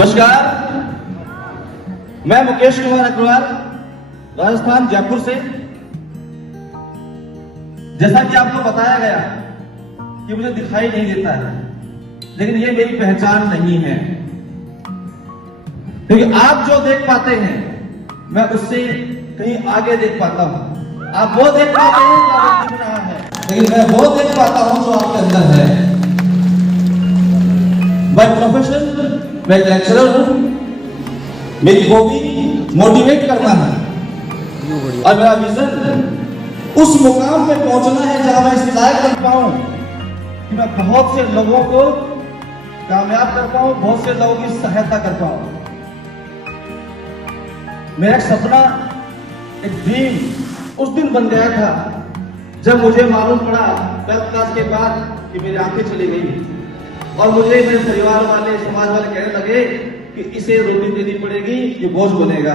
नमस्कार, मैं मुकेश कुमार अग्रवाल, राजस्थान जयपुर से। जैसा कि आपको बताया गया कि मुझे दिखाई नहीं देता है, लेकिन ये मेरी पहचान नहीं है, क्योंकि आप जो देख पाते हैं मैं उससे कहीं आगे देख पाता हूं। आप वो देख पाते हैं जो आपको दिख रहा है, लेकिन मैं वो देख पाता हूं जो आपके अंदर है। बाय प्रोफेशन मैं लेक्चरर हूं। मेरी हॉबी मोटिवेट करना है और मेरा विजन उस मुकाम पे पहुंचना है जहां मैं इस लायक बन पाऊं कि मैं बहुत से लोगों को कामयाब कर पाऊं, बहुत से लोगों की सहायता कर पाऊं। मेरा एक सपना, एक ड्रीम उस दिन बन गया था जब मुझे मालूम पड़ा 12th क्लास के बाद कि मेरी आंखें चली गई और मुझे मेरे परिवार वाले, समाज वाले कहने लगे कि इसे रोटी देनी पड़ेगी, ये बोझ बनेगा।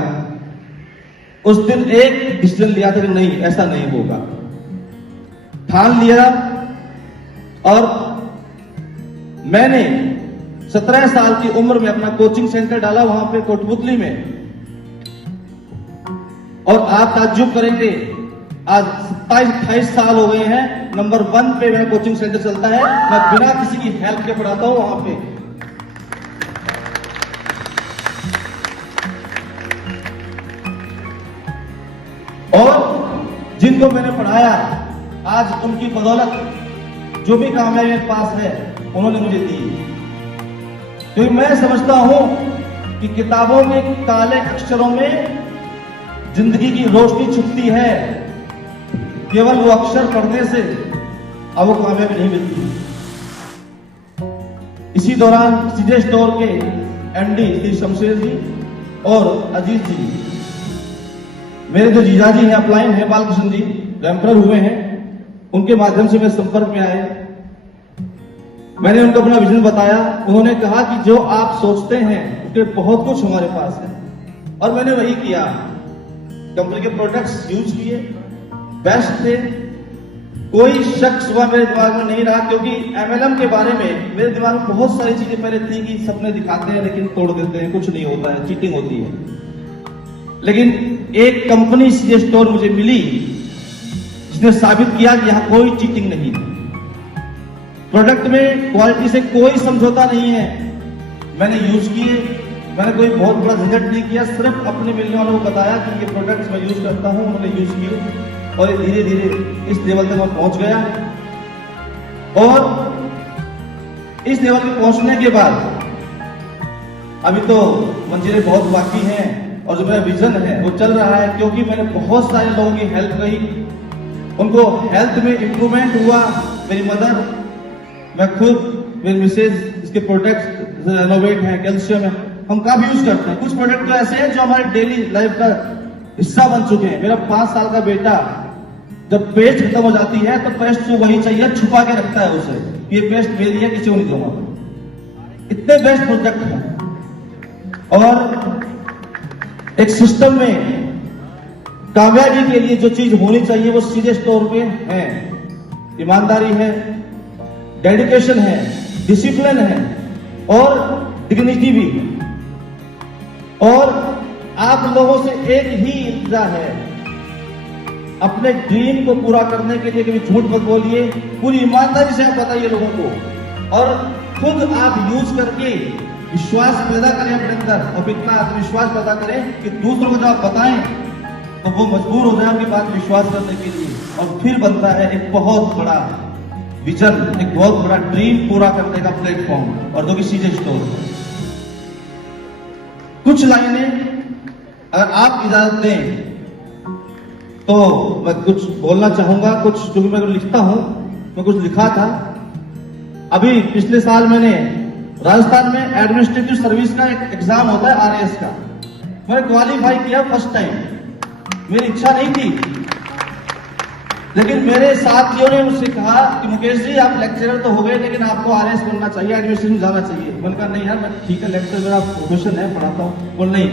उस दिन एक डिसीजन लिया था कि नहीं, ऐसा नहीं होगा। ठान लिया और मैंने 17 साल की उम्र में अपना कोचिंग सेंटर डाला वहां पे कोटपुतली में। और आप ताज्जुब करेंगे, आज 27-28 साल हो गए हैं, नंबर 1 पे मेरा कोचिंग सेंटर चलता है। मैं बिना किसी की हेल्प के पढ़ाता हूं वहां पे। और जिनको मैंने पढ़ाया, आज उनकी बदौलत जो भी कामयाबी मेरे पास है उन्होंने मुझे दी। क्योंकि मैं समझता हूं कि किताबों के काले अक्षरों में जिंदगी की रोशनी छुपती है, केवल वो अक्षर पढ़ने से अब वो कामयाबी नहीं मिलती। इसी दौरान सीजे स्टोर के एमडी श्री शमशेर जी और अजीत जी, मेरे जो जीजाजी हैं, अपलाइन हैं, बालकृष्ण जी एम्परर हुए हैं, उनके माध्यम से मेरे संपर्क में आए। मैंने उनको अपना विजन बताया। उन्होंने कहा कि जो आप सोचते हैं उसके बहुत कुछ हमारे पास है, और मैंने वही किया। कंपनी के प्रोडक्ट्स यूज किए, बेस्ट थे, कोई शक सुबह मेरे दिमाग में नहीं रहा। क्योंकि एमएलएम के बारे में मेरे दिमाग में बहुत सारी चीजें पहले थी कि सपने दिखाते हैं लेकिन तोड़ देते हैं, कुछ नहीं होता है, चीटिंग होती है। लेकिन एक कंपनी सीजे स्टोर मुझे मिली जिसने साबित किया कि यहां कोई चीटिंग नहीं है, प्रोडक्ट में क्वालिटी से कोई समझौता नहीं है। मैंने यूज किए, मैंने कोई बहुत बड़ा झंझट नहीं किया, सिर्फ अपने मिलने वालों को बताया कि ये प्रोडक्ट्स मैं यूज करता हूं, उन्होंने यूज किए और धीरे धीरे इस लेवल तक मैं पहुंच गया। और इस लेवल पे पहुंचने के बाद अभी तो मंजिलें बहुत बाकी हैं और जो मेरा विजन है वो चल रहा है, क्योंकि मैंने बहुत सारे लोगों की हेल्प करी, उनको हेल्थ में इंप्रूवमेंट हुआ। मेरी मदर, मैं खुद, मेरी मिसेज, इसके प्रोडक्ट्स रेनोवेट हैं, कैल्शियम है, हम काफी यूज करते हैं। कुछ प्रोडक्ट तो ऐसे हैं जो हमारे डेली लाइफ का हिस्सा बन चुके हैं। मेरा 5 साल का बेटा जब पेस्ट खत्म हो जाती है तो पेस्ट को वही चाहिए, छुपा के रखता है उसे, ये पेस्ट मेरी है, किसी को नहीं दूंगा। इतने बेस्ट प्रोडक्ट हैं। और एक सिस्टम में कामयाबी के लिए जो चीज होनी चाहिए वो सीजे स्टोर पे है। ईमानदारी है, डेडिकेशन है, डिसिप्लिन है और डिग्निटी भी है। और आप लोगों से एक ही इल्तिजा है, अपने ड्रीम को पूरा करने के लिए कभी झूठ मत बोलिए, पूरी ईमानदारी से आप बताइए लोगों को, और खुद आप यूज करके विश्वास पैदा करें अपने अंदर, और इतना आत्मविश्वास पैदा करें कि दूसरों को जब आप बताएं तो वो मजबूर हो जाए आपकी बात विश्वास करने के लिए। और फिर बनता है एक बहुत बड़ा विजन, एक बहुत बड़ा ड्रीम पूरा करने का प्लेटफॉर्म, और जो कि सीजे स्टोर है। कुछ लाइनें अगर आप इजाजत दें तो मैं कुछ बोलना चाहूंगा। कुछ जो मैं लिखता हूं, मैं कुछ लिखा था। अभी पिछले साल मैंने राजस्थान में एडमिनिस्ट्रेटिव सर्विस का एक एग्जाम होता है आरएएस का, मैंने क्वालिफाई किया फर्स्ट टाइम। मेरी इच्छा नहीं थी, लेकिन मेरे साथियों ने मुझसे कहा कि मुकेश जी आप लेक्चरर तो हो गए लेकिन आपको आरएएस बनना चाहिए, एडमिनिस्ट्रेशन जाना चाहिए। मैंने कहा नहीं यार, मैं ठीक है, लेक्चर मेरा प्रोफेशन है, पढ़ाता हूँ। बोल नहीं,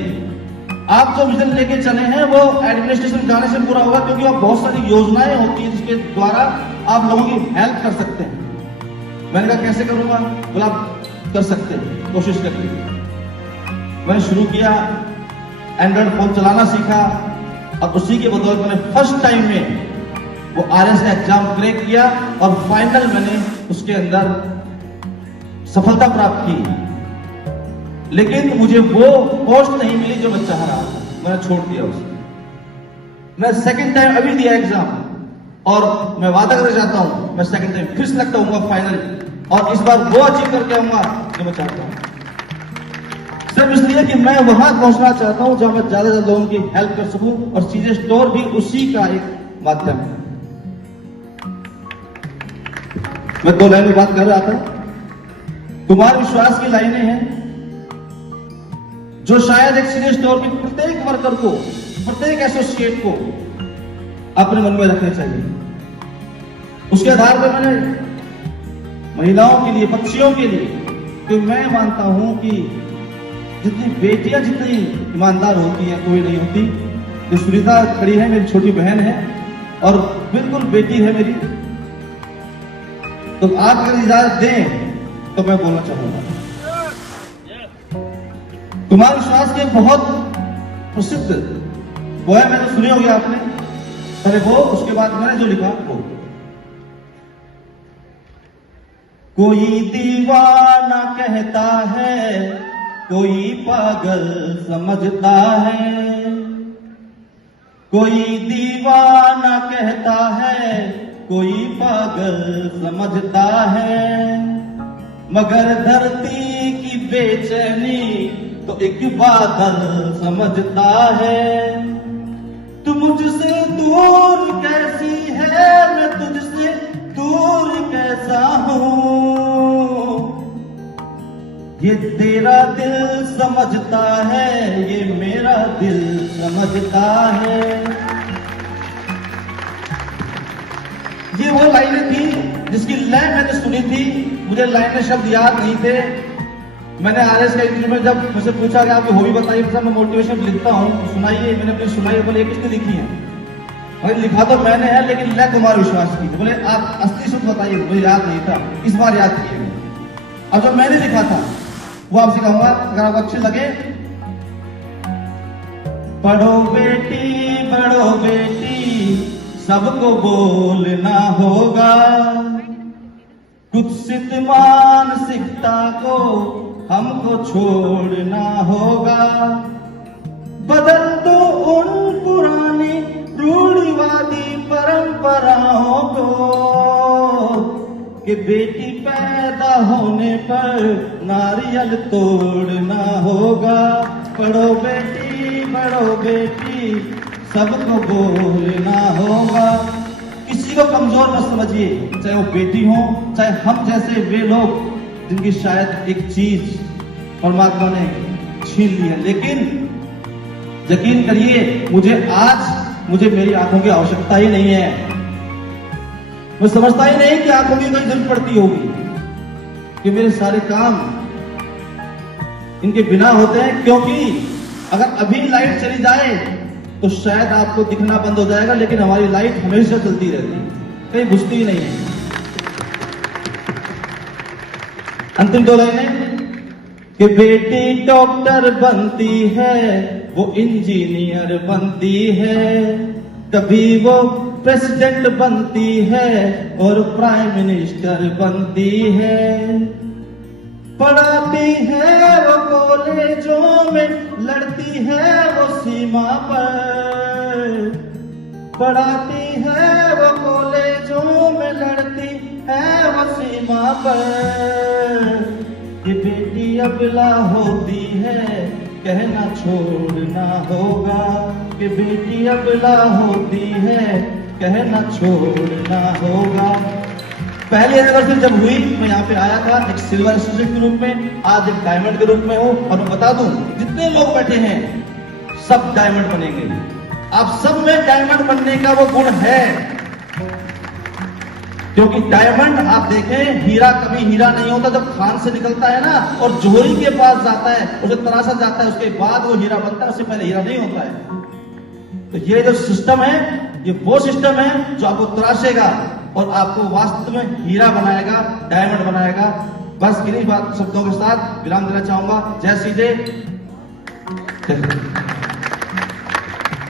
आप जो विजन लेके चले हैं वो एडमिनिस्ट्रेशन जाने से पूरा होगा, क्योंकि वहां बहुत सारी योजनाएं होती है जिसके द्वारा आप लोगों की हेल्प कर सकते हैं। मैंने कहा कैसे करूंगा? बोला आप कर सकते हैं, कोशिश करिए। मैंने शुरू किया, एंड्रॉइड फोन चलाना सीखा और उसी के बदौलत मैंने फर्स्ट टाइम में वो RS का एग्जाम क्रैक किया और फाइनल मैंने उसके अंदर सफलता प्राप्त की। लेकिन मुझे वो पोस्ट नहीं मिली जो मैं चाह रहा था, मैंने छोड़ दिया उसे। मैं सेकंड टाइम अभी दिया एग्जाम और मैं वादा करना चाहता हूं मैं सेकंड टाइम फिर सेलेक्ट होऊंगा फाइनल, और इस बार वो अचीव करके आऊंगा जो मैं चाहता हूं। सिर्फ इसलिए कि मैं वहां पहुंचना चाहता हूं जहां मैं ज्यादा से ज्यादा लोगों की हेल्प कर सकूं, और सीजे स्टोर भी उसी का एक माध्यम है। मैं 2 लाइन में बात कर रहा था, तुम्हारे विश्वास की लाइनें हैं जो शायद एक सीजे स्टोर के प्रत्येक वर्कर को, प्रत्येक एसोसिएट को अपने मन में रखने चाहिए। उसके आधार पर मैंने महिलाओं के लिए, पक्षियों के लिए, तो मैं मानता हूं कि जितनी बेटियां जितनी ईमानदार होती हैं कोई नहीं होती। जो सुनीता खड़ी है मेरी छोटी बहन है और बिल्कुल बेटी है मेरी, तो आप अगर इजाजत दें तो मैं बोलना चाहूंगा। तुम्हारे विश्वास के बहुत प्रसिद्ध वो है, मैंने सुनी होगी आपने, पहले वो, उसके बाद मैंने जो लिखा वो। कोई दीवाना कहता है, कोई पागल समझता है, कोई दीवाना कहता है, कोई पागल समझता है, मगर धरती की बेचैनी तो एक बादल समझता है। तू मुझसे दूर कैसी है, मैं तुझसे दूर कैसा हूं, ये तेरा दिल समझता है, ये मेरा दिल समझता है। ये वो लाइनें थी जिसकी लय मैंने सुनी थी, मुझे लाइनें शब्द याद नहीं थे। मैंने RS का इंटरव्यू में जब मुझसे पूछा कि आपकी हॉबी बताइए, मैं मोटिवेशन लिखता हूँ, सुनाइए। मैंने अपनी सुनाई, बोले किसने लिखी है? अरे लिखा तो मैंने है, लेकिन लय तुम्हारे विश्वास की। बोले आप असली शुद्ध बताइए, मुझे याद नहीं था, इस बार याद किए। और जो मैंने लिखा था वो आपसे कहूंगा, अगर आपको अच्छे लगे। पढ़ो बेटी बढ़ो बेटी, सबको बोलना होगा, कुत्सित मानसिकता को हमको छोड़ना होगा। बदल दो उन पुरानी रूढ़िवादी परंपराओं को कि बेटी पैदा होने पर नारियल तोड़ना होगा। पढ़ो बेटी बढ़ो बेटी, सबको बोलना होगा। किसी को कमजोर मत समझिए, चाहे वो बेटी हो, चाहे हम जैसे वे लोग जिनकी शायद एक चीज परमात्मा ने छीन ली है। लेकिन यकीन करिए, मुझे मेरी आंखों की आवश्यकता ही नहीं है। मैं समझता ही नहीं कि आंखों की कोई जरूरत पड़ती होगी, कि मेरे सारे काम इनके बिना होते हैं। क्योंकि अगर अभी लाइट चली जाए तो शायद आपको दिखना बंद हो जाएगा, लेकिन हमारी लाइट हमेशा चलती रहती है, कहीं बुझती ही नहीं है। अंतिम 2 लाइनें कि बेटी डॉक्टर बनती है, वो इंजीनियर बनती है, कभी वो प्रेसिडेंट बनती है और प्राइम मिनिस्टर बनती है। पढ़ाती है वो कॉलेजों में, लड़ती है वो सीमा पर। पढ़ाती है वो कॉलेजों में, लड़ती है वो सीमा पर। ये बेटी अबला होती है, कहना छोड़ना होगा, कि बेटी अबला होती है, कहना छोड़ना होगा। पहली एनिवर्सरी जब हुई, मैं यहाँ पे आया था एक सिल्वर एसोसिएट के रूप में, आज एक डायमंड के रूप में हूँ। और मैं बता दूं, जितने लोग बैठे हैं सब डायमंड बनेंगे। आप सब में डायमंड बनने का वो गुण है, क्योंकि डायमंड आप देखें, हीरा कभी हीरा नहीं होता जब खान से निकलता है ना और जोहरी के पास जाता है, उसे तराशा जाता है, उसके बाद वो हीरा बनता है, उससे पहले हीरा नहीं होता है। तो ये जो सिस्टम है, ये वो सिस्टम है जो आपको तराशेगा और आपको वास्तव में हीरा बनाएगा, डायमंड बनाएगा। बस इन्हीं बात शब्दों के साथ विराम देना चाहूंगा। जय सीजे, Thank you.